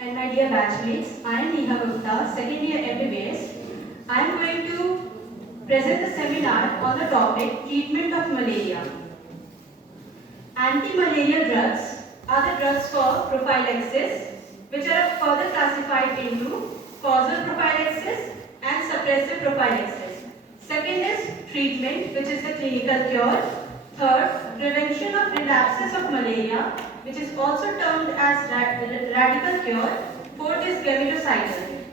and my dear batchmates, I am Neha Gupta, second year MBBS. I am going to present the seminar on the topic treatment of malaria. Anti-malaria drugs are the drugs for prophylaxis, which are further classified into causal prophylaxis and suppressive prophylaxis. Second is treatment, which is the clinical cure. Third, prevention of relapses of malaria, which is also termed as radical cure. Fourth is gametocidal.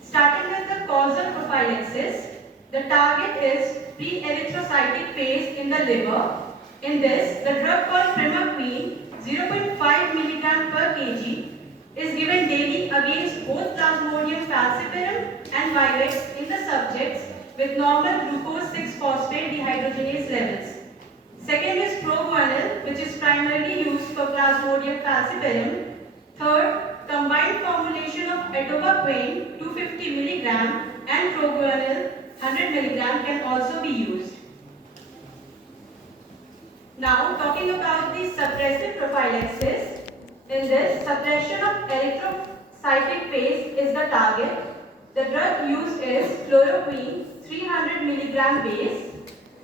Starting with the causal prophylaxis, the target is pre-erythrocytic phase in the liver. In this, the drug called primaquine 0.5 mg per kg is given daily against both Plasmodium falciparum and vivax in the subjects with normal glucose 6-phosphate dehydrogenase levels. Second is proguanil, which is primarily used for Plasmodium falciparum. Third, combined formulation of atovaquone 250 mg and proguanil 100 mg can also be used. Now, talking about the suppressive prophylaxis, in this, suppression of erythrocytic phase is the target. The drug used is chloroquine 300 mg base.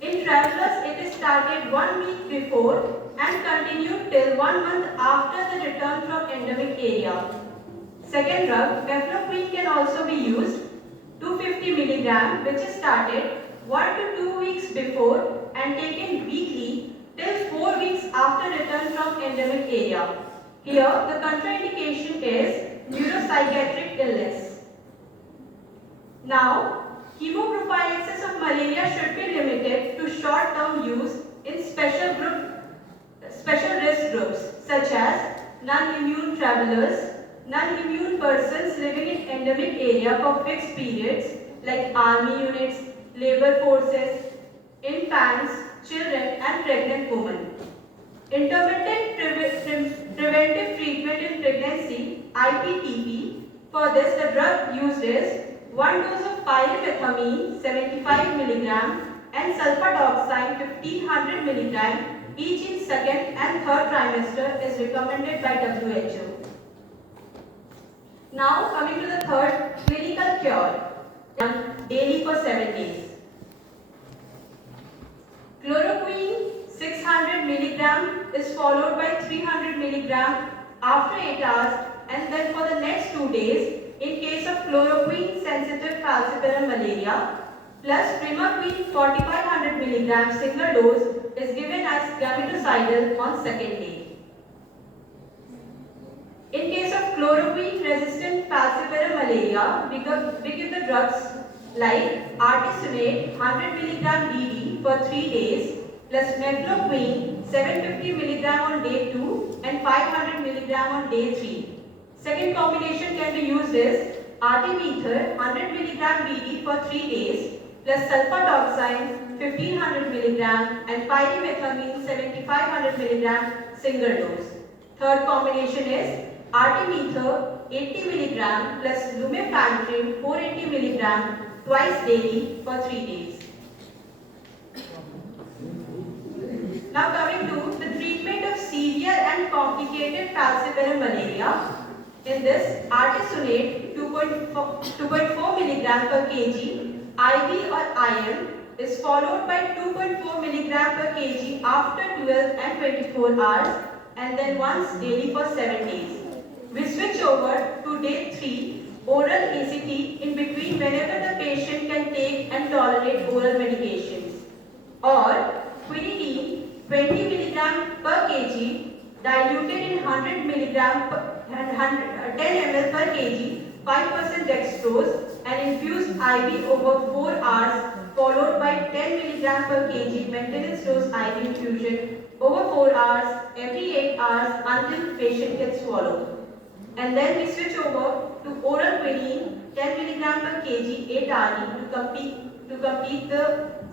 In travelers, it is started 1 week before and continued till 1 month after the return from endemic area. Second drug, pefloquine, can also be used 250 mg, which is started 1 to 2 weeks before and taken weekly till 4 weeks after return from endemic area. Here, the contraindication is neuropsychiatric illness. Now, chemoprophylaxis of malaria should be limited to short-term use in special risk groups such as non-immune travelers, non-immune persons living in endemic area for fixed periods like army units, labor forces, infants, children and pregnant women. Intermittent preventive treatment in pregnancy, IPTP. For this, the drug used is 1 dose of pyrimethamine 75 mg and sulfadoxine 1500 mg each in second and third trimester is recommended by WHO. Now coming to the third, clinical cure, daily for 7 days. Chloroquine 600 mg is followed by 300 mg after 8 hours and then for the next 2 days in case of chloroquine sensitive falciparum malaria plus primaquine 4500 mg single dose is given as gametocidal on second day. In case of chloroquine resistant falciparum malaria, we give the drugs like artesunate 100 mg BD for 3 days plus mefloquine 750 mg on day 2 and 500 mg on day 3. Second combination can be used is artemether 100 mg BD for 3 days plus sulfadoxine 1500 mg and pyrimethamine 7500 mg single dose. Third combination is artemether 80 mg plus lumefantrine 480 mg twice daily for 3 days. Now coming to the treatment of severe and complicated falciparum malaria. In this, artesunate 2.4 mg per kg IV or IM is followed by 2.4 mg per kg after 12 and 24 hours and then once daily for 7 days. We switch over to day 3, oral ACT in between whenever the patient can take and tolerate oral medications. Or quinidine 20 mg per kg diluted in 100 mg 10 ml per kg, 5% dextrose and infused IV over 4 hours followed by 10 mg per kg maintenance dose IV infusion over 4 hours every 8 hours until the patient gets swallowed. And then we switch over to oral quinine 10 mg per kg 8 hourly to complete the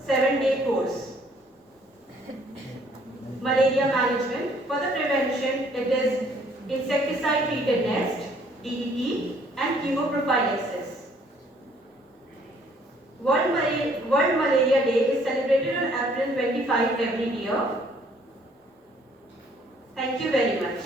7-day course. Malaria management. For the prevention, it is insecticide treated nest, DDT and chemoprophylaxis. World Malaria Day is celebrated on April 25 every year. Thank you very much.